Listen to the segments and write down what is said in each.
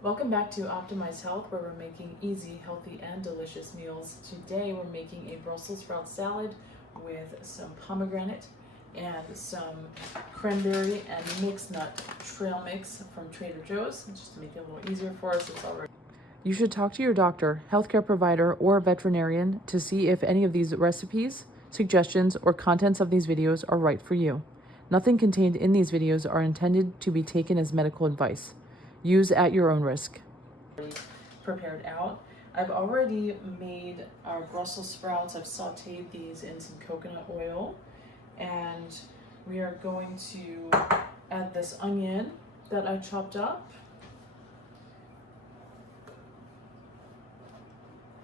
Welcome back to Optimize Health, where we're making easy, healthy, and delicious meals. Today we're making a Brussels sprout salad with some pomegranate and some cranberry and mixed nut trail mix from Trader Joe's, just to make it a little easier for us. It's already. You should talk to your doctor, healthcare provider, or veterinarian to see if any of these recipes, suggestions, or contents of these videos are right for you. Nothing contained in these videos are intended to be taken as medical advice. Use at your own risk. Prepared out. I've already made our Brussels sprouts. I've sauteed these in some coconut oil, and we are going to add this onion that I chopped up.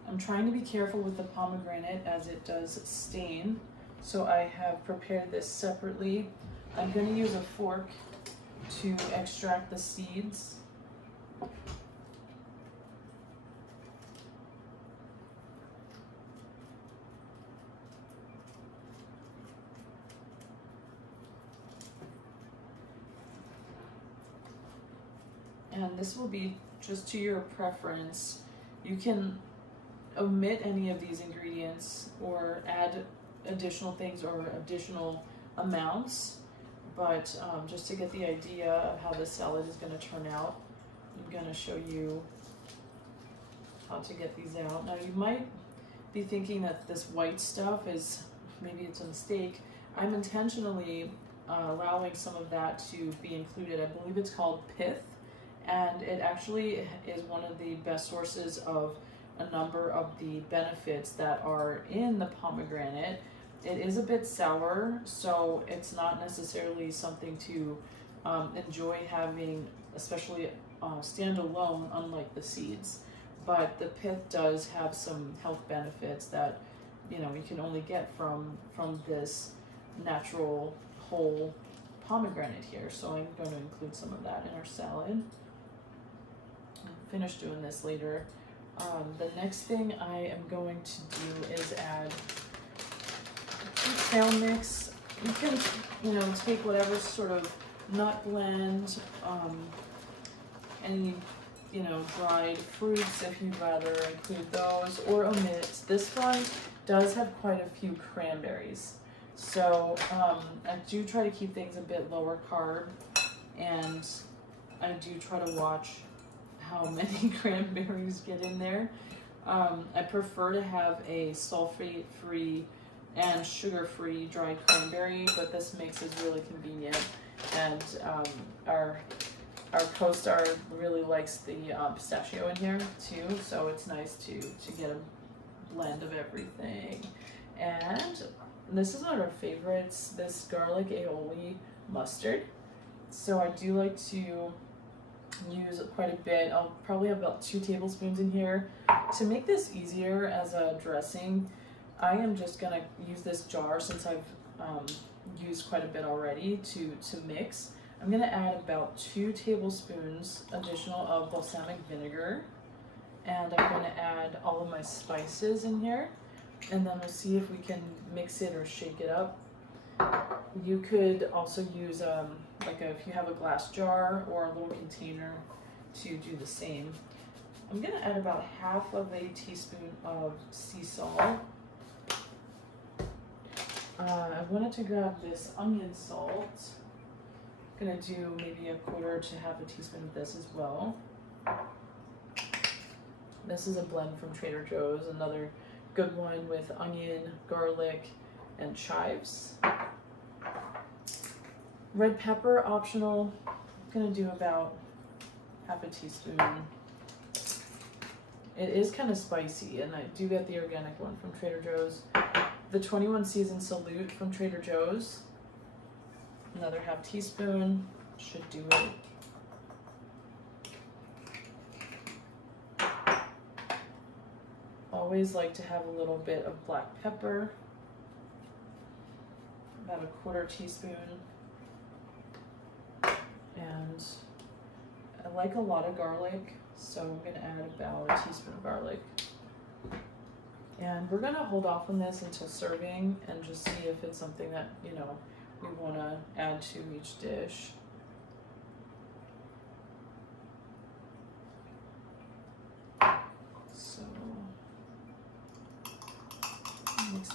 I'm trying to be careful with the pomegranate as it does stain, so I have prepared this separately. I'm going to use a fork to extract the seeds. And this will be just to your preference. You can omit any of these ingredients or add additional things or additional amounts, but just to get the idea of how this salad is going to turn out, I'm going to show you how to get these out. Now you might be thinking that this white stuff is, maybe it's a mistake. I'm intentionally allowing some of that to be included. I believe it's called pith, and it actually is one of the best sources of a number of the benefits that are in the pomegranate. It is a bit sour, so it's not necessarily something to enjoy having, especially standalone, unlike the seeds. But the pith does have some health benefits that you can only get from this natural whole pomegranate here. So I'm going to include some of that in our salad. I'll finish doing this later. The next thing I am going to do is add trail mix. You can, take whatever sort of nut blend, any, dried fruits if you'd rather include those or omit. This one does have quite a few cranberries. So I do try to keep things a bit lower carb, and I do try to watch how many cranberries get in there. I prefer to have a sulfate-free and sugar-free dried cranberry, but this mix is really convenient, and our co-star really likes the pistachio in here too, so it's nice to get a blend of everything. And this is one of our favorites, this garlic aioli mustard. So I do like to use quite a bit. I'll probably have about 2 tablespoons in here. To make this easier as a dressing, I am just gonna use this jar, since I've used quite a bit already to mix. I'm gonna add about 2 tablespoons additional of balsamic vinegar, and I'm gonna add all of my spices in here, and then we'll see if we can mix it or shake it up. You could also use if you have a glass jar or a little container to do the same. I'm gonna add about half of a teaspoon of sea salt. I wanted to grab this onion salt. I'm gonna do maybe a quarter to half a teaspoon of this as well. This is a blend from Trader Joe's, another good one with onion, garlic, and chives. Red pepper, optional. I'm gonna do about half a teaspoon. It is kind of spicy, and I do get the organic one from Trader Joe's. The 21 Season Salute from Trader Joe's, another half teaspoon, should do it. Always like to have a little bit of black pepper, about a quarter teaspoon. And I like a lot of garlic, so I'm going to add about a teaspoon of garlic. And we're going to hold off on this until serving and just see if it's something that, we want to add to each dish.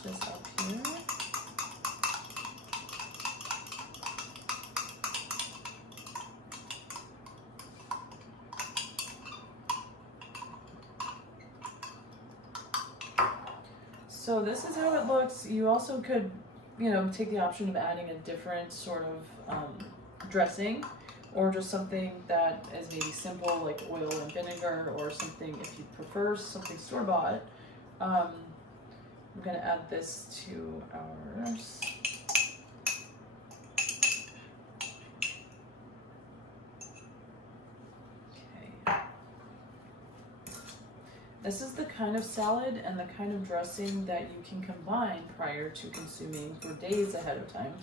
this up here. So this is how it looks. You also could, you know, take the option of adding a different sort of dressing, or just something that is maybe simple, like oil and vinegar, or something if you prefer something store-bought. I'm gonna add this to ours. This is the kind of salad and the kind of dressing that you can combine prior to consuming for days ahead of time.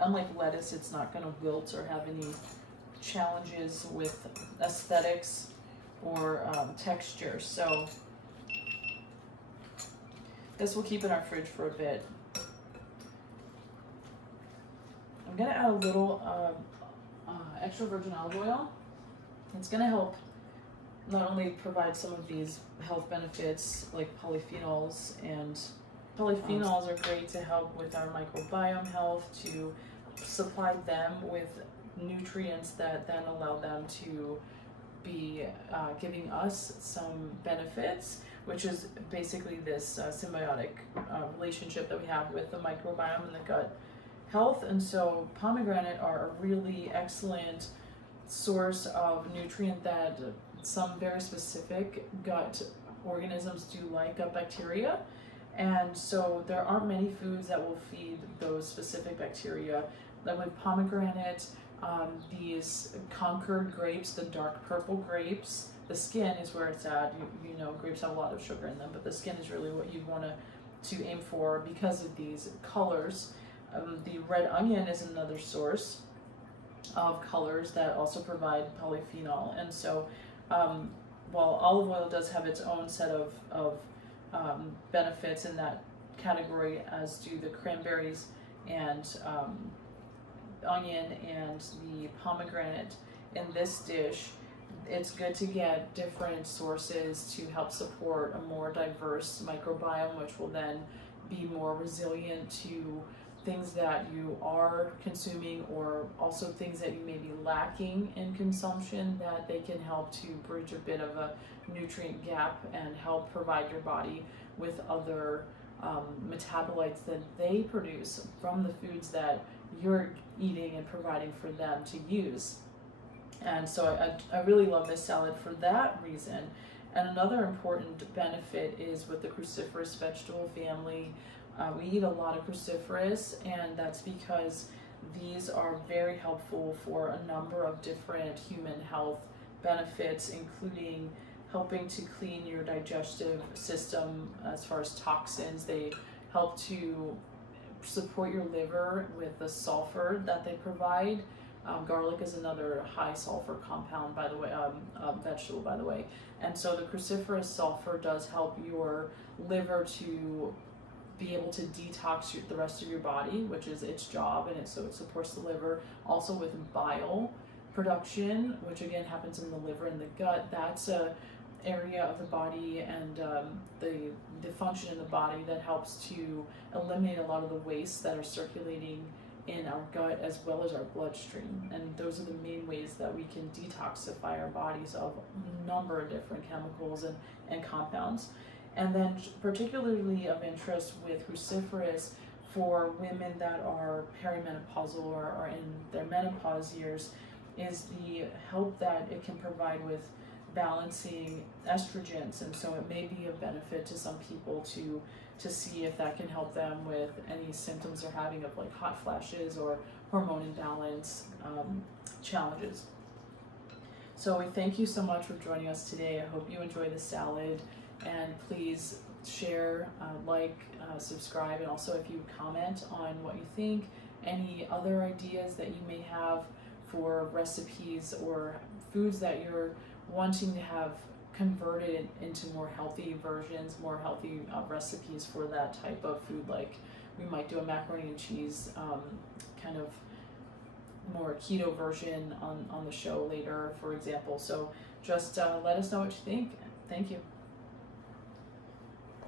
Unlike lettuce, it's not going to wilt or have any challenges with aesthetics or texture. So this will keep in our fridge for a bit. I'm going to add a little extra virgin olive oil. It's going to help not only provide some of these health benefits like polyphenols, and polyphenols are great to help with our microbiome health, to supply them with nutrients that then allow them to be giving us some benefits, which is basically this symbiotic relationship that we have with the microbiome and the gut health. And so pomegranate are a really excellent source of nutrient that some very specific gut organisms do like, gut bacteria. And so there aren't many foods that will feed those specific bacteria. Like with pomegranate, these Concord grapes, the dark purple grapes, the skin is where it's at. You know, grapes have a lot of sugar in them, but the skin is really what you'd want to aim for because of these colors. The red onion is another source of colors that also provide polyphenol. And so while olive oil does have its own set of benefits in that category, as do the cranberries and onion and the pomegranate, in this dish, it's good to get different sources to help support a more diverse microbiome, which will then be more resilient to things that you are consuming, or also things that you may be lacking in consumption, that they can help to bridge a bit of a nutrient gap and help provide your body with other metabolites that they produce from the foods that you're eating and providing for them to use. And so I really love this salad for that reason. And another important benefit is with the cruciferous vegetable family. We eat a lot of cruciferous, and that's because these are very helpful for a number of different human health benefits, including helping to clean your digestive system as far as toxins. They help to support your liver with the sulfur that they provide. Garlic is another high sulfur compound, by the way, vegetable, by the way. And so the cruciferous sulfur does help your liver to be able to detox the rest of your body, which is its job, and so it supports the liver. Also with bile production, which again happens in the liver and the gut. That's a area of the body and the function in the body that helps to eliminate a lot of the wastes that are circulating in our gut as well as our bloodstream. And those are the main ways that we can detoxify our bodies of a number of different chemicals and compounds. And then particularly of interest with cruciferous for women that are perimenopausal or are in their menopause years is the help that it can provide with balancing estrogens. And so it may be a benefit to some people to see if that can help them with any symptoms they're having of like hot flashes or hormone imbalance challenges. So we thank you so much for joining us today. I hope you enjoy the salad, and please share, subscribe, and also if you comment on what you think, any other ideas that you may have for recipes or foods that you're wanting to have converted into more healthy versions, more healthy recipes for that type of food. Like we might do a macaroni and cheese kind of more keto version on the show later, for example. So just let us know what you think. Thank you.